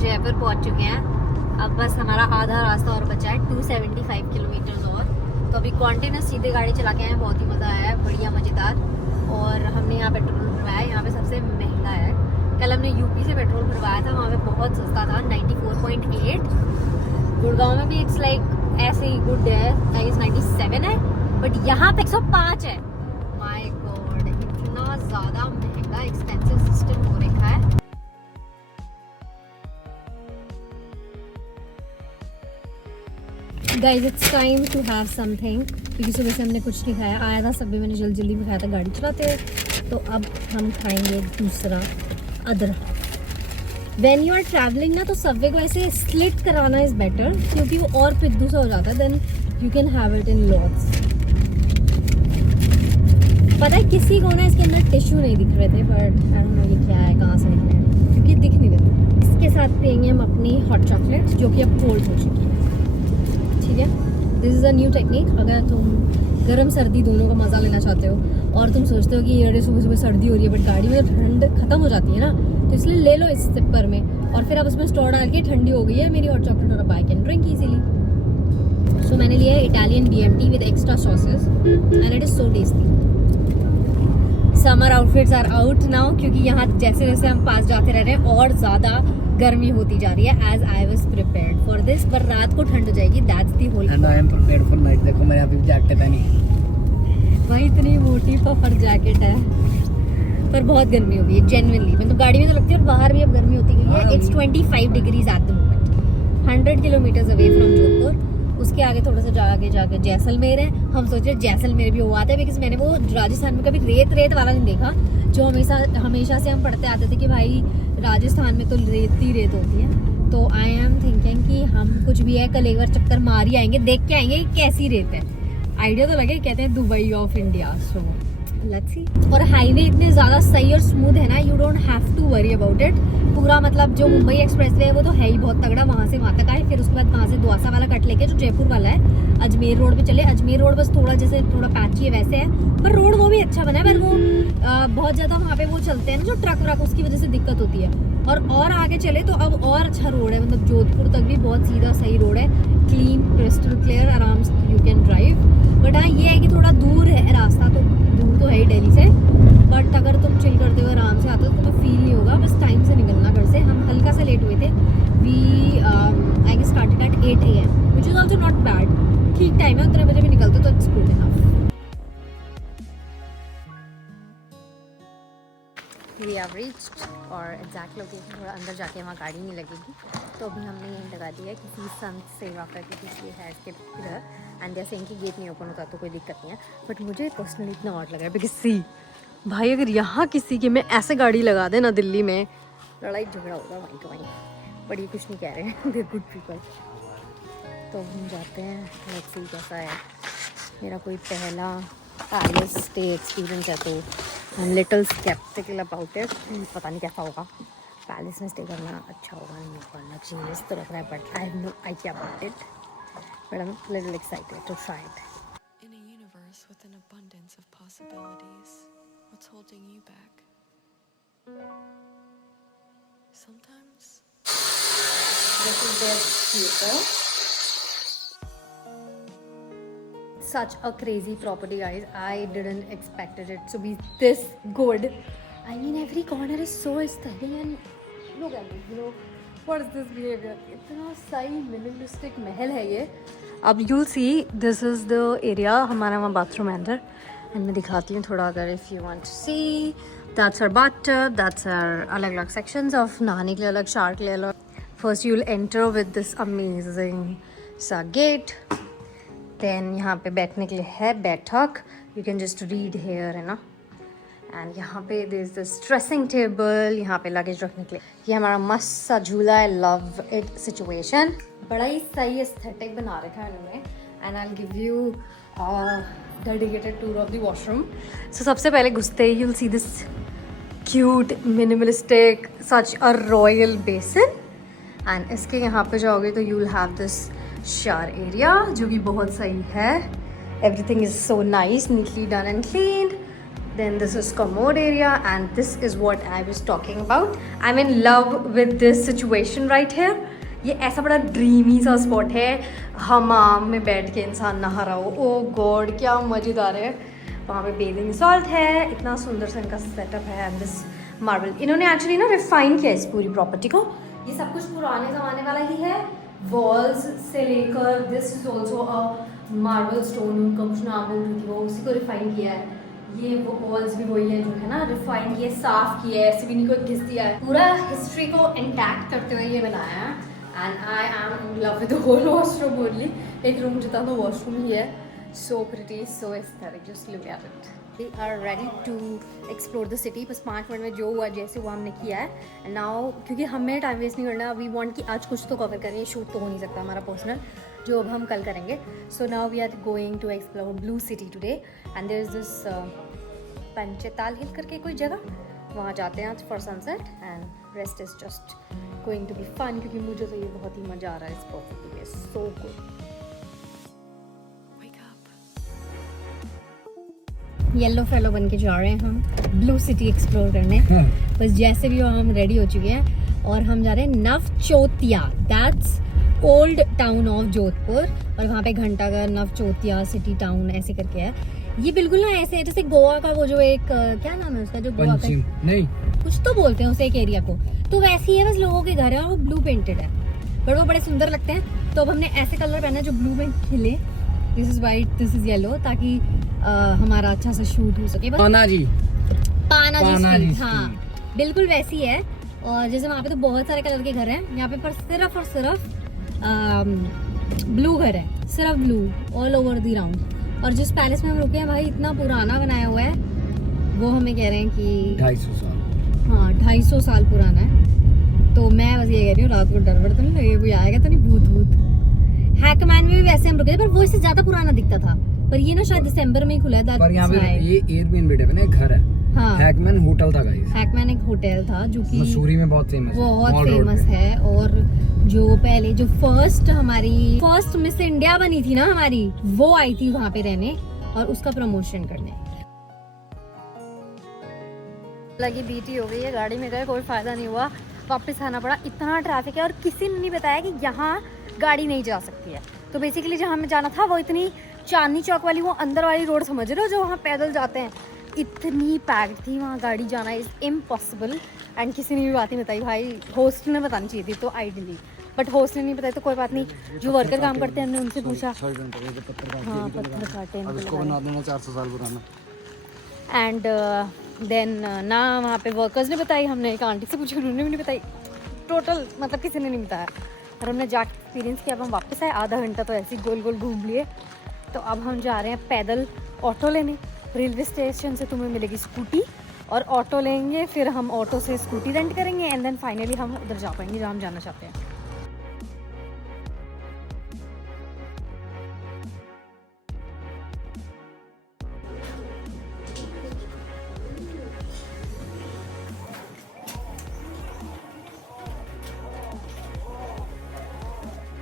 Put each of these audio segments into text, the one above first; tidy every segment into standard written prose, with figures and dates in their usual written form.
जयपुर पहुंच चुके हैं। अब बस हमारा आधा रास्ता और बचा है, 275 किलोमीटर और। तो अभी कॉन्टिन्यूस सीधे गाड़ी चला के आए हैं, बहुत ही मज़ा आया है, बढ़िया मज़ेदार। और हमने यहाँ पेट्रोल भरवाया, यहाँ पे सबसे महंगा है। कल हमने यूपी से पेट्रोल भरवाया था, वहाँ पे बहुत सस्ता था, 94.8। गुड़गांव में भी इट्स लाइक ऐसे ही गुड है, 97 है, बट यहाँ पे 105 है। माय गॉड, इतना ज़्यादा महंगा एक्सपेंसिव सिस्टम हो रखा है। Guys it's time to have something, क्योंकि सुबह से हमने कुछ नहीं खाया। आया था सब, मैंने जल्दी जल्दी में खाया था गाड़ी चलाते हुए। तो अब हम खाएंगे दूसरा अदरक। व्हेन यू आर ट्रैवलिंग ना, तो सबवे को ऐसे स्लिट कराना इज बेटर, क्योंकि वो और पिद्दू सा हो जाता है। Then you can have it in lots. पता है किसी को ना इसके अंदर टिश्यू नहीं दिख रहे थे, बट आई डोंट नो ये क्या है, कहाँ से निकले हैं, क्योंकि दिख नहीं रहे। इसके साथ पियेंगे हम अपनी हॉट चॉकलेट, जो कि अब कोल्ड हो चुकी है। ठीक है, this is a new technique. अगर तुम गर्म सर्दी दोनों का मज़ा लेना चाहते हो और तुम सोचते हो कि अरे सुबह सुबह सर्दी हो रही है बट गाड़ी में ठंड खत्म हो जाती है ना, तो इसलिए ले लो इस सिपर में, और फिर आप उसमें स्टोर डाल के ठंडी हो गई है मेरी हॉट चॉकलेट और I can drink easily. So मैंने लिया है Italian DMT with extra sauces and it is so tasty. Summer outfits are out now, क्योंकि यहाँ जैसे जैसे हम पास जाते रह रहे हैं और ज़्यादा गर्मी होती जा रही है, as I was prepared for this. पर रात को ठंड हो जाएगी, that's the whole. And I am prepared for night. देखो मेरे अभी जैकेट है नहीं, भाई इतनी मोटी पफर जैकेट है, पर बहुत गर्मी हो गई है जेन्युइनली। मतलब गाड़ी में तो लगती है और बाहर भी अब गर्मी होती गई है। It's 25 degrees at the moment, 100 kilometres away from Jodhpur. उसके आगे थोड़ा सा आगे जाकर जैसलमेर है। हम सोच रहे जैसलमेर भी हुआ था, बिकॉज मैंने वो राजस्थान में कभी रेत वाला नहीं देखा, जो हमेशा से हम पढ़ते आते थे कि भाई राजस्थान में तो रेत ही रेत होती है। तो आई एम थिंकिंग कि हम कुछ भी है, कल एक बार चक्कर मार ही आएंगे, देख के आएंगे कि कैसी रेत है। आइडिया तो लगे, कहते हैं Dubai of India. So let's see. और हाईवे इतने ज़्यादा सही और स्मूथ है ना, you don't have to worry about it. पूरा मतलब जो मुंबई एक्सप्रेसवे है वो तो है ही बहुत तगड़ा, वहाँ से वहाँ तक आए, फिर उसके बाद वहाँ से द्वासा वाला कट लेके जो जयपुर वाला है अजमेर रोड पे चले। अजमेर रोड बस थोड़ा जैसे थोड़ा पैची है वैसे है, पर रोड वो भी अच्छा बना है। पर वो बहुत ज़्यादा वहाँ पे वो चलते हैं ना जो ट्रक व्रक, उसकी वजह से दिक्कत होती है। और आगे चले तो अब और अच्छा रोड है, मतलब जोधपुर तक भी बहुत सीधा सही रोड है, क्लीन क्रिस्टल क्लियर, आराम से यू कैन ड्राइव। बट हाँ ये है कि थोड़ा दूर है रास्ता, तो दूर तो है ही दिल्ली से, बट अगर तुम चिल करते हुए आराम से आते हो तो तुम्हें फील नहीं होगा। बस टाइम से निकलना घर से। हम हल्का सा लेट हुए थे, we I guess started at 8 AM, which is also not bad. ठीक टाइम है, उतने बजे भी निकलते तो it's good enough. We have reached, और एग्जैक्ट लोकेशन थोड़ा अंदर जाके वहाँ गाड़ी नहीं लगेगी, तो अभी हमने यहीं लगा दिया है किसी संत सेवा करके किसी है इसके इधर। एंड जैसे इनकी गेट नहीं ओपन होता तो कोई दिक्कत नहीं है, बट मुझे पर्सनली इतना ऑड लगा है बिकॉज सी भाई, अगर यहाँ किसी के में ऐसे गाड़ी लगा दे ना दिल्ली में, लड़ाई झगड़ा होगा वहीं तो वहीं। बट ये कुछ नहीं कह रहे हैं, दे गुड पीपल। तो हम जाते हैं, लेट्स सी कैसा है। मेरा कोई पहला पैलेस स्टे एक्सपीरियंस है, तो I am little skeptical about it. पता नहीं कैसा होगा, पैलेस में स्टे करना अच्छा होगा नहीं करना चाहिए, इस तरह का है, but I have no idea about it, but I am little excited to try it. In a universe with an abundance of possibilities, what's holding you back? Sometimes This is their theater. Such a crazy property, guys. I didn't expect it to be this good. I mean, every corner is so aesthetic, and look at it, you know, what is this behavior? इतना सही minimalistic महल है ये। अब you'll see, this is the area, हमारा वहाँ bathroom है अंदर, and मैं दिखाती हूँ थोड़ा अगर if you want to see. That's our bathtub, that's our अलग अलग sections of नहाने के लिए अलग, शावर के लिए अलग. First you'll enter with this amazing सा gate. Then यहाँ पे बैठने के लिए है बैठक, you can just read here है ना. एंड यहाँ पे there is this dressing table, यहाँ पे लगेज रखने के लिए ये हमारा मस्त सा झूला है. लव इट सिचुएशन, बड़ा ही सही एस्थेटिक बना रखा है इन्होंने. And I will give you dedicated tour of the washroom. So सबसे पहले घुसते ही you'll see this cute minimalistic such a royal basin. And इसके यहाँ पे जाओगे तो you'll have this shower area जो कि बहुत सही है. Everything is so nice, neatly done and cleaned. Then this is commode area, and this is what I was talking about. I'm in love with this situation right here. ये ऐसा बड़ा dreamy सा spot है, हमाम में बैठ के इंसान नहा रहा हो. ओ गॉड क्या मज़ेदार है. वहाँ पे बेलिंग सॉल्ट है, इतना सुंदर सा इनका सेटअप है. एंड दिस मार्बल इन्होंने एक्चुअली ना रिफाइन किया इस पूरी प्रॉपर्टी को. ये सब कुछ पुराने ज़माने वाला ही है, वॉल्स से लेकर. This is also a marble stone, उनका कुछ नाम बोल रही थी वो, उसी को रिफाइन किया है. ये वो वॉल्स भी वही है जो है ना रिफाइन किए, साफ किए, ऐसे भी नहीं कोई घिस दिया है. पूरा हिस्ट्री को इंटैक्ट करते हुए ये बनाया है. And I am in love with the whole washroom only. एक रूम जितना तो वॉशरूम ही है. So pretty, so aesthetic, just look at it. We are ready to explore the city. बस 5 मिनट में जो हुआ जैसे वो हमने किया है. एंड नाउ क्योंकि हमें टाइम वेस्ट नहीं करना, वी वांट कि आज कुछ तो कवर करें. शूट तो हो नहीं सकता हमारा पर्सनल, जो अब हम कल करेंगे. So now we are going to explore blue city today. And there is this Panchtal hill करके कोई जगह, वहाँ जाते हैं आज for sunset. And rest is just going to be fun, क्योंकि मुझे तो ये बहुत ही मज़ा आ रहा है इस प्रॉपर्टी में. So good. येलो फेलो बन के जा रहे हैं हम ब्लू सिटी एक्सप्लोर करने. बस जैसे भी हो हम रेडी हो चुके हैं और हम जा रहे हैं Navchotiya. That's old town of Jodhpur. और वहाँ पे घंटाघर, नवचोतिया सिटी टाउन ऐसे करके है. ये बिल्कुल ना ऐसे जैसे गोवा का वो जो एक क्या नाम है उसका, जो गोवा का नहीं कुछ तो बोलते हैं उसे एक एरिया को, तो वैसे ही है. बस लोगों के घर है और वो ब्लू पेंटेड है, बट वो बड़े सुंदर लगते हैं. तो अब हमने ऐसे कलर पहना है जो ब्लू में खिले. This is white, this is yellow, ताकि हमारा अच्छा सा शूट हो सके. पाना जी स्ट्रीट, हाँ बिल्कुल वैसी है. और जैसे वहाँ पे तो बहुत सारे कलर के घर हैं, यहाँ पे पर सिर्फ और सिर्फ ब्लू घर है, सिर्फ blue all over the round. और जिस पैलेस में हम रुके हैं भाई इतना पुराना बनाया हुआ है, वो हमें कह रहे हैं कि 250 साल. हाँ 250 साल पुराना है. तो मैं बस ये कह रही हूँ रात को डर तो नहीं लगे कोई आएगा तो नहीं, भूत. हैकमैन में भी वैसे हम रुके थे, पर वो इससे ज्यादा पुराना दिखता था. पर ये ना शायद दिसंबर में ही खुला है. पर यहाँ पे ये एयरबीएनबी टाइप है, घर है. हाँ, हैकमैन होटल था गाइस. हैकमैन एक होटल था जो कि मसूरी में बहुत फेमस है. और जो पहले जो फर्स्ट मिस इंडिया बनी थी ना हमारी, वो आई थी वहाँ पे रहने और उसका प्रमोशन करने. लगी बीटी हो गई है, गाड़ी में गए कोई फायदा नहीं हुआ, वापस आना पड़ा. इतना ट्रैफिक है और किसी ने नहीं बताया कि यहाँ गाड़ी नहीं जा सकती है. तो बेसिकली जहाँ हमें जाना था वो इतनी चांदनी चौक वाली वो अंदर वाली रोड समझ रहे हो जो वहाँ पैदल जाते हैं, इतनी पैक्ड थी. वहाँ गाड़ी जाना इज़ इम्पॉसिबल. एंड किसी ने भी बात नहीं बताई भाई. होस्ट ने बतानी चाहिए थी तो आइडियली, बट होस्ट ने नहीं बताई तो कोई बात नहीं. जो वर्कर काम करते हैं हमने उनसे पूछा. हाँ पत्थर काटे हैं 400 साल पुराना. एंड देन ना वहाँ पे वर्कर्स ने बताई, हमने एक आंटी से पूछा, उन्होंने भी नहीं बताई. टोटल मतलब किसी ने नहीं बताया. और हमने जाके एक्सपीरियंस किया. अब हम वापस आए, आधा घंटा तो ऐसे ही गोल गोल घूम लिए. तो अब हम जा रहे हैं पैदल ऑटो लेने. रेलवे स्टेशन से तुम्हें मिलेगी स्कूटी और ऑटो लेंगे, फिर हम ऑटो से स्कूटी रेंट करेंगे. एंड देन फाइनली हम उधर जा पाएंगे जहाँ हम जाना चाहते हैं.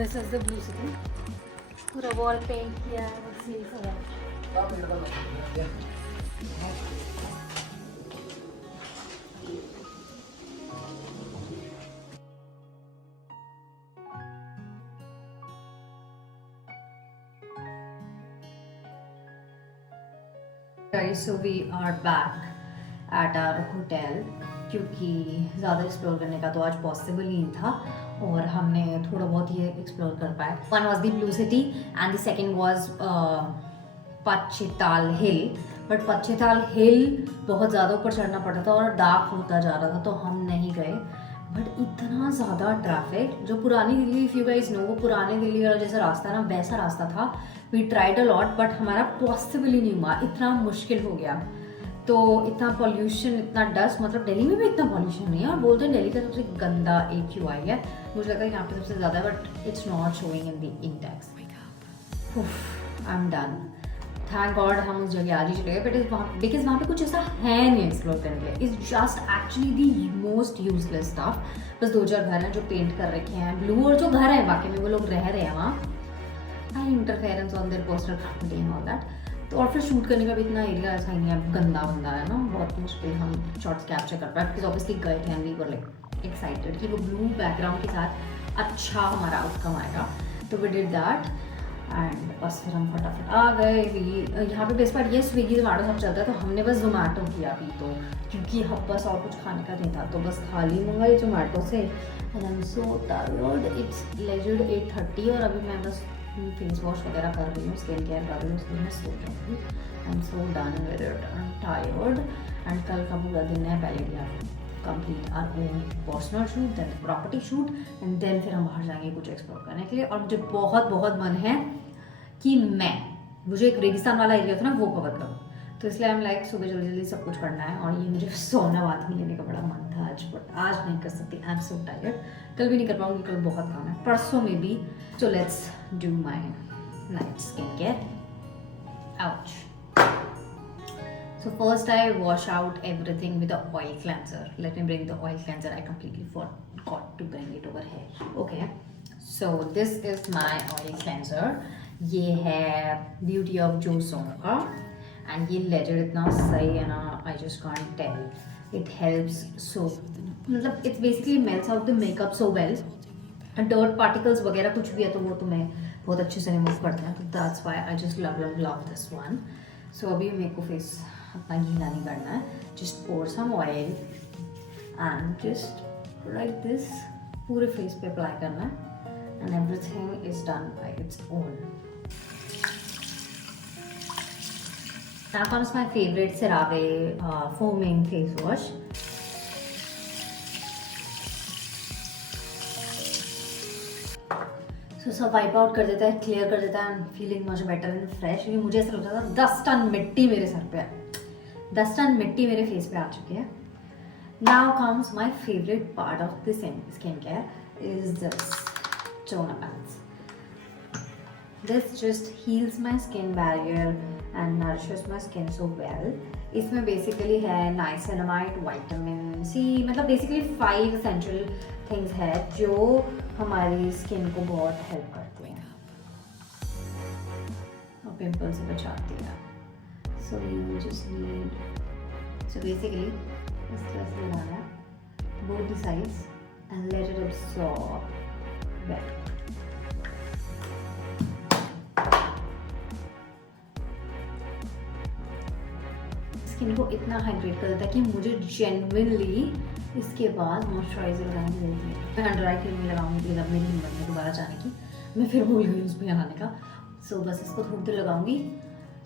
This is the blue city. पूरा वॉल पेंट किया है, बस यही सब है. Guys, so we are back at our hotel. क्योंकि ज़्यादा एक्सप्लोर करने का तो आज पॉसिबल ही नहीं था और हमने थोड़ा बहुत ही एक्सप्लोर कर पाए. One was the blue city and the second was Pachchital hill. But Pachchital hill बहुत ज़्यादा ऊपर चढ़ना पड़ा था और डार्क होता जा रहा था तो हम नहीं गए. बट इतना ज़्यादा ट्रैफिक, जो पुरानी Delhi, if you guys know, वो पुराने दिल्ली वाला जैसा रास्ता है ना वैसा रास्ता था. We tried a lot but हमारा पॉसिबल ही नहीं हुआ, इतना मुश्किल हो गया. तो इतना पॉल्यूशन, इतना डस्ट, मतलब दिल्ली में भी इतना पॉल्यूशन नहीं है. और बोलते हैं दिल्ली का सबसे गंदा AQI है, मुझे लगता है यहाँ पे सबसे ज़्यादा है, but it's not showing in the index. I am done, thank God हम उस जगह आज ही चले गए. बट बिकॉज वहाँ पे कुछ ऐसा है नहीं एक्सप्लोर करने के लिए. It's just actually the most useless stuff. बस 2-4 घर हैं जो पेंट कर रखे हैं ब्लू, और जो घर हैं वाकई में वो लोग रह रहे हैं वहाँ. I interference on their personal property and all that. तो और फिर शूट करने का भी इतना एरिया ऐसा ही नहीं है, गंदा बंदा है ना, बहुत मुश्किल हम शॉट्स कैप्चर कर पाए, बिकॉज ऑब्वियसली गए थे and we were like excited कि वो ब्लू बैकग्राउंड के साथ अच्छा हमारा आउटकम आएगा, तो वी डिड दैट एंड बस फिर हम फटाफट आ गए। यहाँ पे बेस्ट पार्ट ये स्विगी जोमेटो सब चलता है, तो हमने बस जोमेटो किया अभी तो, क्योंकि हम बस और कुछ खाने का नहीं था, तो बस खाली मंगाई जोमेटो से। And I am so tired, it's legit 8:30 और अभी मैं बस फेस वॉश वगैरह कर रही हूँ, स्किन केयर कर रही हूँ, उसके लिए मैं सो जाऊँगी। I am so done with it, I am tired. And कल का पूरा दिन है, पहले भी आप complete our own personal shoot, then property shoot and then फिर हम बाहर जाएंगे कुछ एक्सप्लोर करने के लिए। और मुझे बहुत बहुत मन है कि मुझे एक रेगिस्तान वाला एरिया था ना वो कवर करूँ, तो इसलिए आई एम लाइक सुबह जल्दी जल्दी सब कुछ करना है। और ये मुझे सोना बाद में लेने का बड़ा मन था आज, बट आज नहीं कर सकती, आई एम सो टायर्ड। कल भी नहीं कर पाऊंगी, कल बहुत काम है, परसों में भी। So let's do my night skin care. Ouch. So first I wash out everything with the oil cleanser. Let me bring the oil cleanser. I completely forgot to bring it over here. Okay. So this is my oil cleanser. ये है Beauty of Joseon का and ये legit इतना सही है ना, I just can't tell. It helps so मतलब it basically melts out the makeup so well. Dirt particles वगैरह कुछ भी है तो वो तुम्हें बहुत अच्छे से रिमूव करते हैं, तो that's why I just love this one. So अभी मेरे को फेस अपना गीला नहीं करना है, just pour some oil and just like this पूरे फेस पे अप्लाई करना है and everything is done by its own. Now comes my favorite CeraVe foaming face wash. So सब वाइप आउट कर देता है, क्लियर कर देता है and feeling much better and fresh. क्योंकि मुझे ऐसा लगता था 10 टन मिट्टी मेरे सर पे है, 10 टन मिट्टी मेरे फेस पे आ चुकी है। Now comes my favourite part of this skin care is this toner pads. This just heels my skin barrier and nourishes my skin so well. इसमें बेसिकली है नाइसिनामाइड, विटामिन सी, मतलब basically 5 essential things है जो हमारी skin को बहुत help करती हैं और पिंपल से बचाती है। So you just need, so basically इस तरह से लगाना है both the sides and let it absorb better. Skin को इतना हाइड्रेट कर देता है कि मुझे जेन्युइनली इसके बाद मॉइस्चराइजर लगाने की जरूरत है। मैं अंडर आई क्रीम लगाऊंगी, अब मेरी हिम्मत नहीं दोबारा जाने की, मैं फिर भूल गई उसमें लगाने का। सो बस इसको थोड़ी देर लगाऊंगी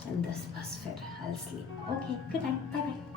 एंड बस फिर I will sleep. Okay, good night, bye bye.